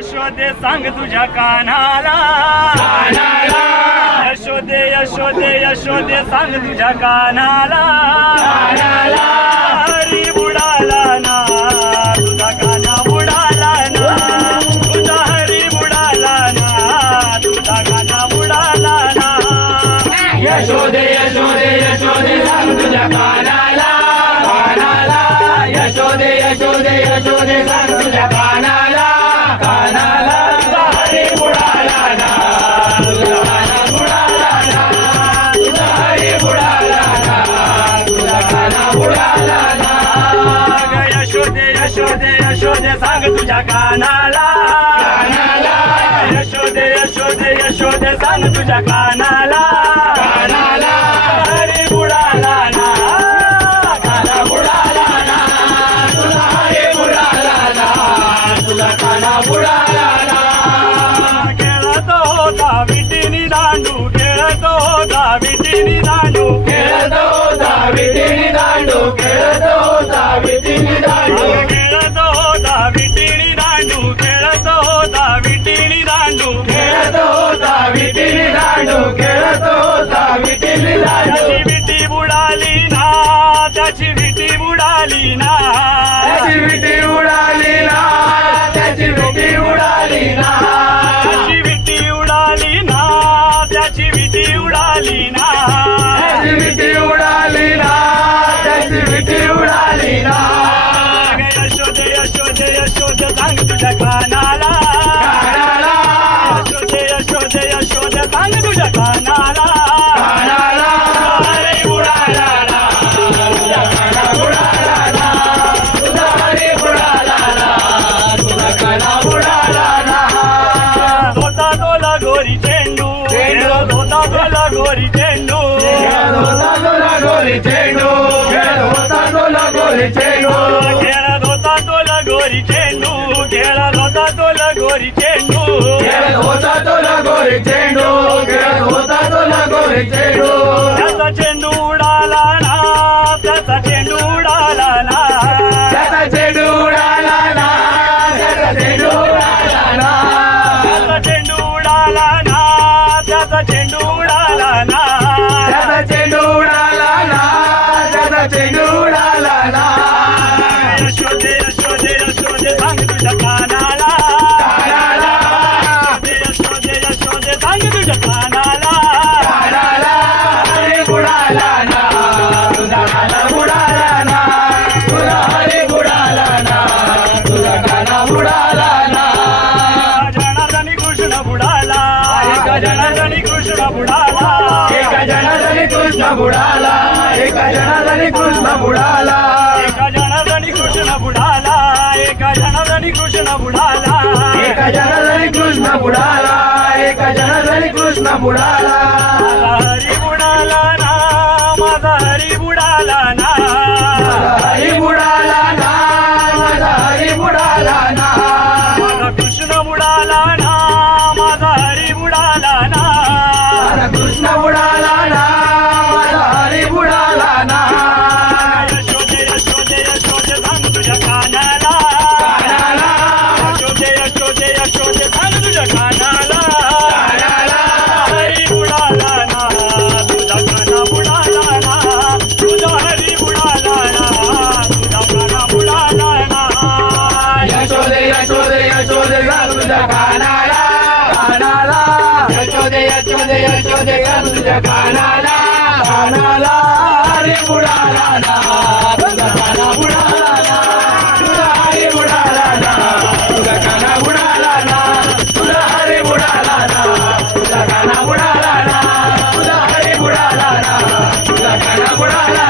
यशोदे सांग तुझ्या कानाला यशोदे यशोदे यशोदे सांग तुझ्या कानाला हरी बुडाला ना तुझा काना बुडाला ना तुझा हरी बुडाला ना तुझा काना बुडाला ना यशोदे यशोदे यशोदे सांग तुझ्या कानाला कानाला यशोदे यशोदे यशोदे सांग तुझ्या कानाला कानाला तुझा हरी बुडाला ना तुझा काना बुडाला ना तुझा हरी बुडाला ना तुझा काना बुडाला ना यशोदे यशोदे यशोदे सांग तुझ्या कानाला कानाला यशोदे यशोदे यशोदे सांग तुझ्या कानाला कानाला हरी बुडाला ना काना बुडाला ना तुझा हरी बुडाला ना तुझा काना बुडाला ना खेळत होता विटीनी दांडू खेळत होता विटीनी दांडू खेळत होता विटीनी दांडू खेळत होता विटीनी दांडू खेळत होता विटीनी दांडू खेळत होता विटीनी दांडू खेळत होता विटीनी दांडू खेळत होता विटीनी दांडू त्याची विटी बुडाली ना त्याची विटी बुडाली ना त्याची विटी उडाली ना त्याची विटी उडाली ना त्याची विटी उडाली ना त्याची विटी उडाली ना त्याची विटी उडाली ना त्याची विटी उडाली ना यशोदे यशोदे यशोदे सांग तुझ्या कानाला कानाला यशोदे यशोदे यशोदे सांग तुझ्या कानाला कानाला हरी बुडाला ना तुझा काना बुडाला ना तुझा हरी बुडाला ना तुझा काना बुडाला ना धोता तोला गोरी चेंडू चेंडू. धोता तोला गोरी चेंडू खेळ होता तोला गोरी चेंडू खेळ होता तोला गोरी चेंडू खेळत होता तोला गोरी चेंडू खेळत होता तोला गोरी चेंडू खेळ होता तोला गोरी चेंडू खेळ होता तोला गोरी चेंडू त्याचा चेंडू उडाला ना त्याचा चेंडू उडाला ना त्याचा चेंडू उडाला ना त्याचा चेंडू उडाला ना त्याचा चेंडू उडाला ना त्याचा चेंडू उडाला ना त्याचा चेंडू उडाला ना त्याचा चेंडू उडाला ना यशोदे यशोदे यशोदे सांग तुझ्या कानाला कानाला यशोदे यशोदे सांग तुझ्या कानाला कानाला हरी बुडाला ना तुझा काना बुडाला ना तुझा हरी बुडाला ना तुझा काना बुडाला ना जनार्दनी कृष्ण बुडाला एका जनार्दनी कृष्ण बुडाला एका जनार्दनी कृष्ण बुडाला एका जनार्दनी कृष्ण बुडाला एका जनार्दनी कृष्ण बुडाला एका जनार्दनी कृष्ण बुडाला एका जनार्दनी कृष्ण बुडाला एका जनार्दनी कृष्ण बुडाला माझा हरी बुडाला ना माझा हरी बुडाला ना हरी बुडाला ना माझा हरी बुडाला ना माझा कृष्ण बुडाला ना माझा हरी बुडाला ना माझा कृष्ण बुडाला ना माझा हरी बुडाला ना यशोदे यशोदे यशोदे सांग तुझ्या कानाला कानाला यशोदे यशोदे यशोदे सांग तुझ्या कानाला कानाला हरी बुडाला ना तुझा काना बुडाला ना तुझा हरी बुडाला ना तुझा काना बुडाला ना यशोदे यशोदे यशोदे सांग तुझ्या कानाला कानाला यशोदे यशोदे यशोदे सांग तुझ्या कानाला कानाला हरी बुडाला ना तुझा काना बुडाला ना तुझा हरी बुडाला ना तुझा काना बुडाला ना तुझा हरी बुडाला ना तुझा काना बुडाला ना तुझा हरी बुडाला ना तुझा काना बुडाला